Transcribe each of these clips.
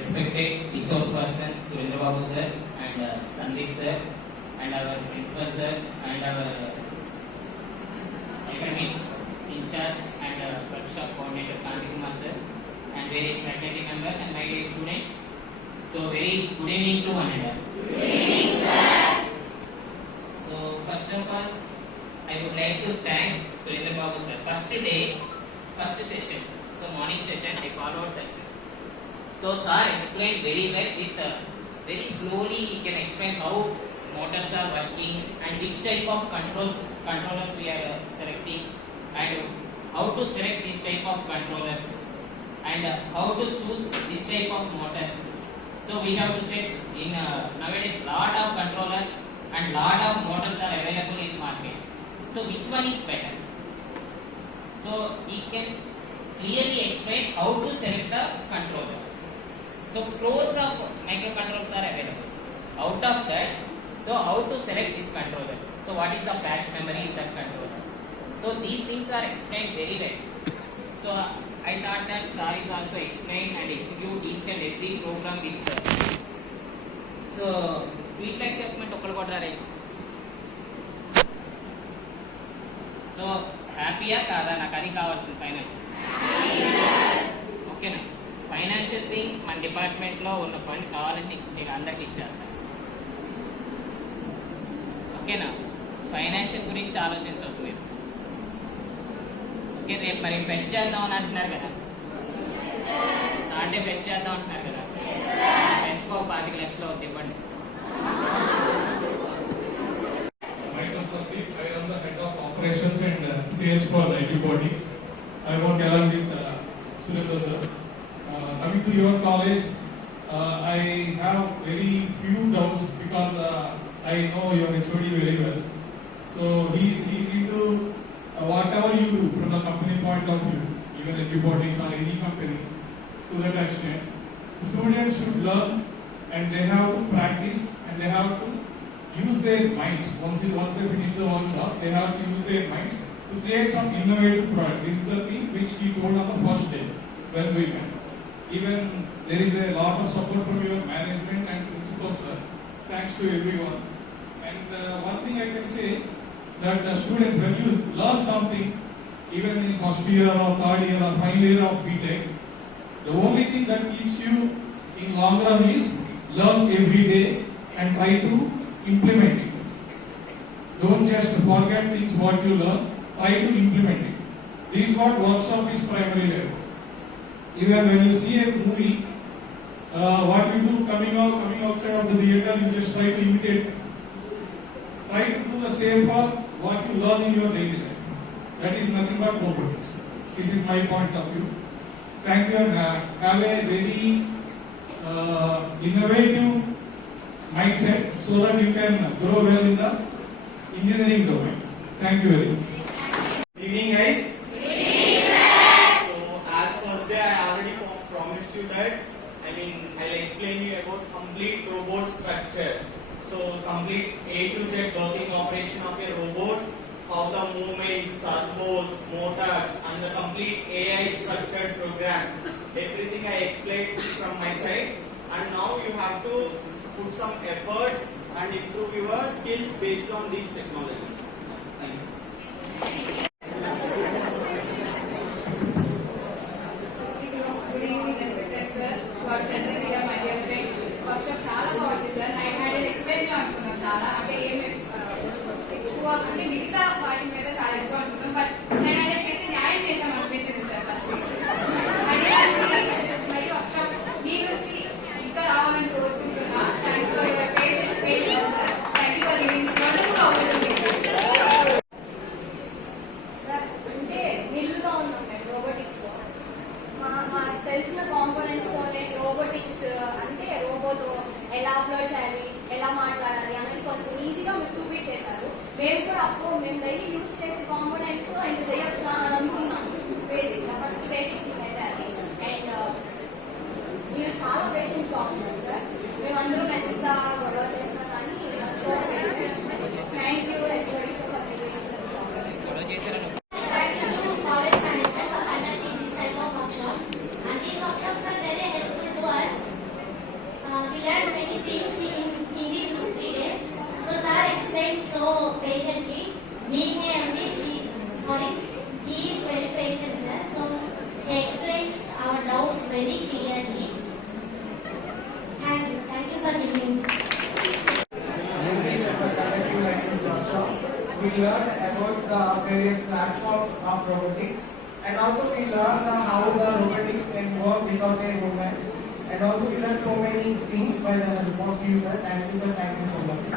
respected resource person Surendra Babu sir and Sandeep sir and our principal sir and our academic in charge and workshop coordinator Kanti Kumar sir and various faculty members and my dear students. So very good evening to one another. Good evening, sir. So first of all, I would like to thank Surendra Babu sir. First day, first session, so morning session, I followed that session. So sir explained very well with very slowly he can explain how motors are working and which type of controllers we are selecting and how to select this type of controllers and how to choose this type of motors. So we have to set in nowadays lot of controllers and lot of motors are available in market. So which one is better? So he can clearly explain how to select the controller. So crores of microcontrollers are available. Out of that, so how to select this controller? So what is the flash memory in that controller? So these things are explained very well. So I thought that sir is also explain and execute each and every program with so feedback చెప్పమంటే ఒకళ్ళు కొట్టారే. సో హ్యాపీయా కాదా? నాకు అది కావాల్సింది ఫైనల్. ఓకేనా? Financial thing మన డిపార్ట్మెంట్లో ఉన్న ఫండ్ కావాలని నేను అందరికి ఇచ్చేస్తాను. ఓకేనా? ఫైనాన్షియల్ గురించి ఆలోచించవద్దు మీరు. ఓకే, రేపు మరి ఫెస్ట్ చేద్దాం అని అంటున్నారు కదా, సాటర్డే ఫెస్ట్ చేద్దాం అంటున్నారు కదా, ఫెస్ట్కి ఒక 25 లక్షలు అవుతుంది ఇవ్వండి. Myself Sandeep, I am the head of operations and sales for antibiotics. I work along with Surendra sir. Coming to your college, I have very few doubts because I know your HOD very well. So he is into whatever you do from the company point of view, even antibiotics or any company, to that extent. Students should learn and they have to practice and they have to use their minds. Once they finish the workshop, they have to use their minds to create some innovative product. This is the thing which he told on the first day when we met. Even there is a lot of support from your management and principal sir. Thanks to everyone. And one thing I can say that the students, when you learn something, even in first year or third year or final year of BTech, the only thing that keeps you in long run is learn every day and try to implement it. Don't just forget things what you learn, try to implement it. This is what workshop is primarily about. Even when you see a movie, what you do coming outside of the theater, you just try to imitate. Try to do the same for what you learn in your daily life. That is nothing but robotics. This is my point of view. Thank you and have a very innovative mindset so that you can grow well in the engineering domain. Thank you very much. Good evening, guys. Good evening, sir. So, as first day, I already promised you that I'll explain you about complete robot structure. So, complete A to Z working operation of a robot, how the movements, servos, motors, and the complete AI structured program. Everything I explained from my side, and now you have to put some efforts and improve your skills based on these technologies. Thank you. Good evening, respected sir. For present here, my dear friends. Workshop చాలా బాగుంది సార్. 900 ఎక్స్పెక్ట్ అనుకున్నాం చాలా, అంటే ఏమి ఎక్కువ అంటే మిగతా వాటి మీద చాలా ఎక్కువ అనుకున్నాం. బట్ 900 అయితే న్యాయం చేసాం అనిపించింది సార్ ఫస్ట్. మరి వర్క్షాప్స్ మీ నుంచి ఇంకా రావాలని కోరుకుంటున్నా. Thanks for your patience sir. Thank you for giving this wonderful opportunity. Sir అంటే నిల్లుగా ఉన్నాం మేము రోబోటిక్స్ లో. మా తెలిసిన కాంపోనెంట్స్ తోనే రోబోటిక్స్ అంటే రోబోతో ఎలా అప్లోడ్ చేయాలి, ఎలా మాట్లాడాలి అనేది కొంచెం ఈజీగా మీరు చూపించేశారు. మేము కూడా మేము డైలీ యూజ్ చేసే కాంపోనెంట్స్ తో ఇంత చేయొచ్చా అని అనుకున్నాను. ఫస్ట్ బేసిక్ థింగ్ అయితే అది. అండ్ మీరు చాలా పేషెంట్ గా ఉన్నారు సార్. మేమందరం ఎంత గొడవ చేసినా కానీ so thank you HOD sir for College management for conducting these type of workshops, and these workshops are very helpful to us our doubts very clearly. Thank you for giving me. We learned about the various platforms of robotics, and also we learned how the robotics can work without a human, and also we learned so many things by the help of you, sir. Thank you, sir. Thank you so much.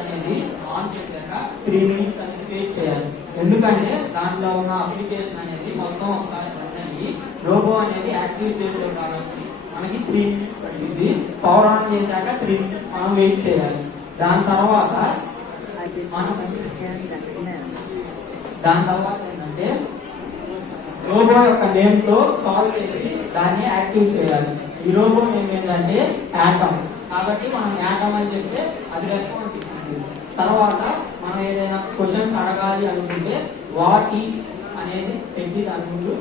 అనేది ఆన్ చేశాక 3 minutes అనేది వెయిట్ చేయాలి. ఎందుకంటే దాంట్లో ఉన్న అప్లికేషన్ అనేది మొత్తం ఒకసారి రన్ అయ్యి రోబో అనేది యాక్టివ్ స్టేట్ లో కాబట్టి మనకి 3 minutes పడుతుంది. పవర్ ఆన్ చేశాక 3 minutes మనం వెయిట్ చేయాలి. దాని తర్వాత ఏంటంటే రోబో యొక్క నేమ్ తో కాల్ చేసి దాన్ని యాక్టివ్ చేయాలి. ఈ రోబో నేమ్ ఏంటంటే యాటమ్. కాబట్టి మనం యాటమ్ అని చెప్తే అది రెస్పాన్స్ ఇస్తుంది. తర్వాత మనం ఏదైనా క్వశ్చన్స్ అడగాలి అనుకుంటే వాట్ ఈజ్ అనేది పెట్టి దాని ముందు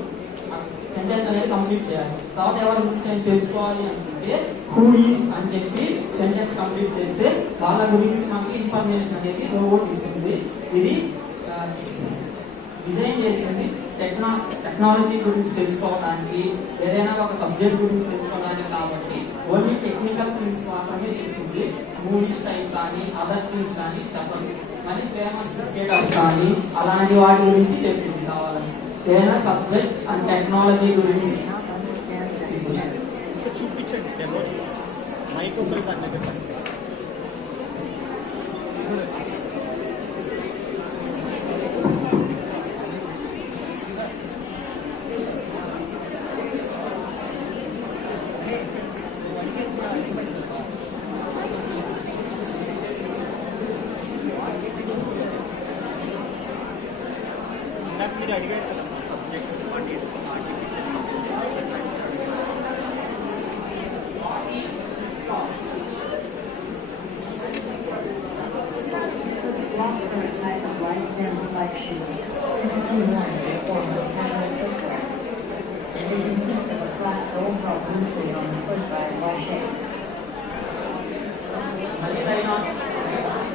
సెంటెన్స్ అనేది కంప్లీట్ చేయాలి. తర్వాత ఎవరి గురించి అని తెలుసుకోవాలి అనుకుంటే హూ ఈజ్ అని చెప్పి సెంటెన్స్ కంప్లీట్ చేస్తే వాళ్ళ గురించి మనకి ఇన్ఫర్మేషన్ అనేది రోబోట్ ఇస్తుంది. ఇది డిజైన్ చేసింది టెక్నాలజీ గురించి తెలుసుకోవడానికి, ఏదైనా ఒక సబ్జెక్ట్ గురించి తెలుసుకోవడానికి కాబట్టి ఓన్లీ టెక్నికల్ థింగ్స్ మాత్రమే చెప్తుంది. మూవీస్ టైప్ కానీ అదర్ థింగ్స్ కానీ చెప్పదు. మరి ఫేమస్ క్రికెటర్స్ కానీ అలాంటి వాటి గురించి చెప్పింది కావాలని. ఏదైనా సబ్జెక్ట్ అండ్ టెక్నాలజీ గురించి చూపించండి డెమో మైక్ దాని దగ్గర మీరు అడిగారు కదా subject what is artificial Blocks are a type of light sample-like shoe, typically worn in the form of a casual footwear. They consist of a flat sole held loosely on the foot by a lachet.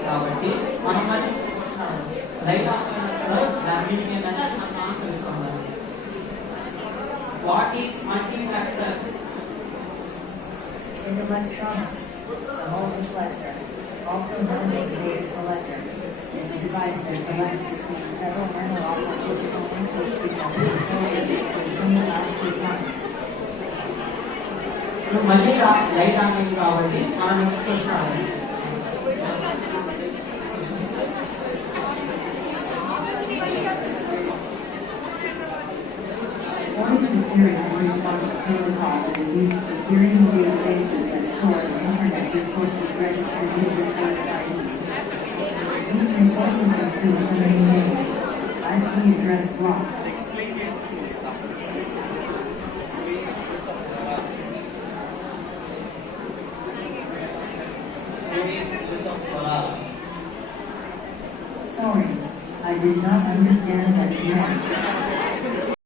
కాబట్టి మనం రైట్ దాని మీనింగ్ ఏంటంటే అది మనం ఆన్సర్ ఇస్తాం. What is multiplexer? In electronics, a multiplexer, also known as a data selector, is a device that selects between several analog or digital input signals to a single output line. మళ్ళీ right answer కాబట్టి మన next question అవ్వాలి. According to the theory of response protocol that is used for querying databases that store and internet resources registered users' host IDs. These resources include domain names, IP address blocks, explain this sorry, I did not understand.